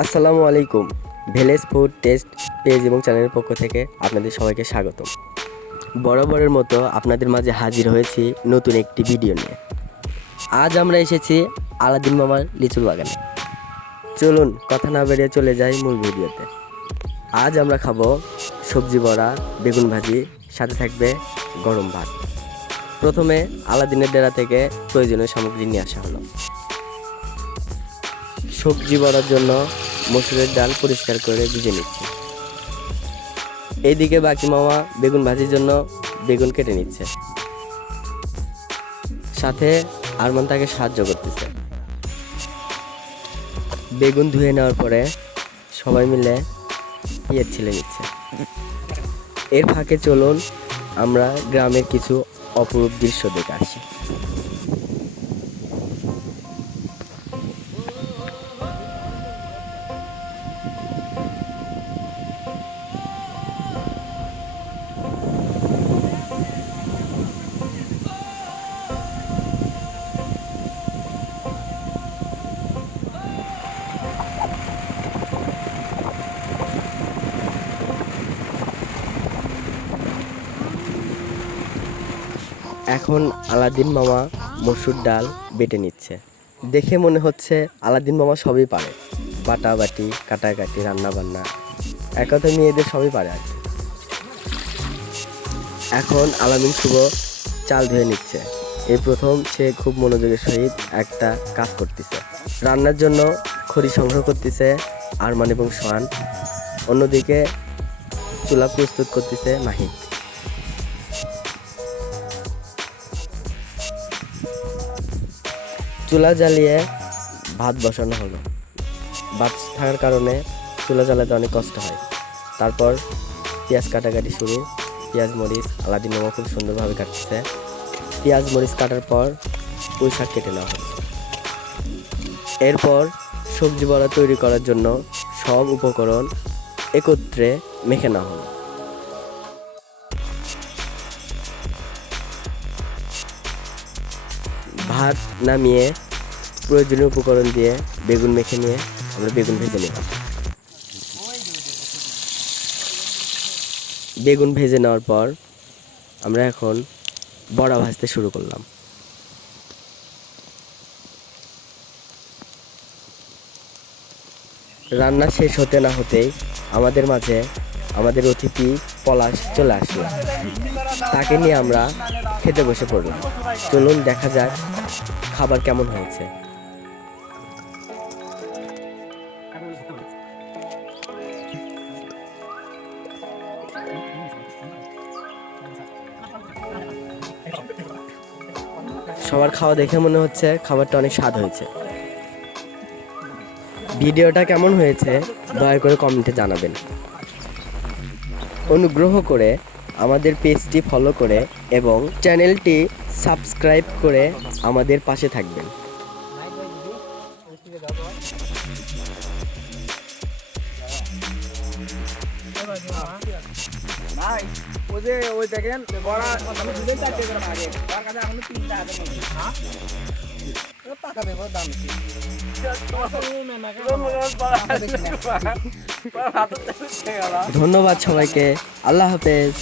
আসসালামু আলাইকুম। Village food taste page এবং চ্যানেলের পক্ষ থেকে আপনাদের সবাইকে স্বাগতম। বরাবরের মতো আপনাদের মাঝে হাজির হয়েছি নতুন একটি ভিডিও নিয়ে। আজ আমরা এসেছি আলাদিন মামার লিচুর বাগানে। চলুন কথা না বেরিয়ে চলে যাই মূল ভিডিওতে। আজ আমরা খাবো সবজি বড়া, বেগুন ভাজি, সাথে থাকবে গরম ভাত। প্রথমে আলাদিনের ডেরা থেকে প্রয়োজনীয় সামগ্রী নিয়ে আসা হলো। সবজি বড়ার জন্য মসুরের ডাল পরিষ্কার করে ভিজে নিচ্ছি। এইদিকে বাকি মামা বেগুন ভাজির জন্য বেগুন কেটে নিচ্ছে, সাথে আরমান তাকে সাহায্য করতেছে। বেগুন ধুয়ে নেওয়ার পরে সবাই মিলে পেঁয়াজ ছিলে নিচ্ছে। এর ফাঁকে চলুন আমরা গ্রামের কিছু অপরূপ দৃশ্য দেখে আসি। এখন আলাদিন মামা মসুর ডাল বেটে নিচ্ছে। দেখে মনে হচ্ছে আলাদিন মামা সবই পারে, বাটাবাটি, কাটাকাটি, রান্না বান্না, এক কথা মেয়েদের সবই পারে আর কি। এখন আলামিন শুভ চাল ধুয়ে নিচ্ছে। এই প্রথম সে খুব মনোযোগের সহিত একটা কাজ করতেছে। রান্নার জন্য খড়ি সংগ্রহ করতেছে আরমান এবং সোহান। অন্যদিকে চুলা প্রস্তুত করতেছে মাহি। চুলা জ্বালিয়ে ভাত বসানো হলো। ভাত থাকার কারণে চুলা জ্বালাতে অনেক কষ্ট হয়। তারপর পেঁয়াজ কাটাকাটি শুরু। পেঁয়াজ মরিচ আলাদিন মামা খুব সুন্দরভাবে কাটতেছে। পেঁয়াজ মরিচ কাটার পর পুঁই শাক কেটে নেওয়া হচ্ছে। এরপর সবজি বড়া তৈরি করার জন্য সব উপকরণ একত্রে মেখে নেওয়া হলো। ভাত নামিয়ে প্রয়োজনীয় উপকরণ দিয়ে বেগুন মেখে নিয়ে আমরা বেগুন ভেজে নেব। বেগুন ভেজে নেওয়ার পর আমরা এখন বড়া ভাজতে শুরু করলাম। রান্না শেষ হতে না হতেই আমাদের মাঝে আমাদের অতিথি পলাশ চলে আসলো। তাকে নিয়ে আমরা খেতে বসে পড়লাম। চলুন দেখা যাক খাবার কেমন হয়েছে। সবার খাওয়া দেখে মনে হচ্ছে খাবারটা অনেক স্বাদ হয়েছে। ভিডিওটা কেমন হয়েছে দয়া করে কমেন্টে জানাবেন। অনুগ্রহ করে আমাদের পেজটি ফলো করে এবং চ্যানেলটি সাবস্ক্রাইব করে আমাদের পাশে থাকবেন। ওই দেখেন ধন্যবাদ সবাইকে। আল্লাহ হাফেজ।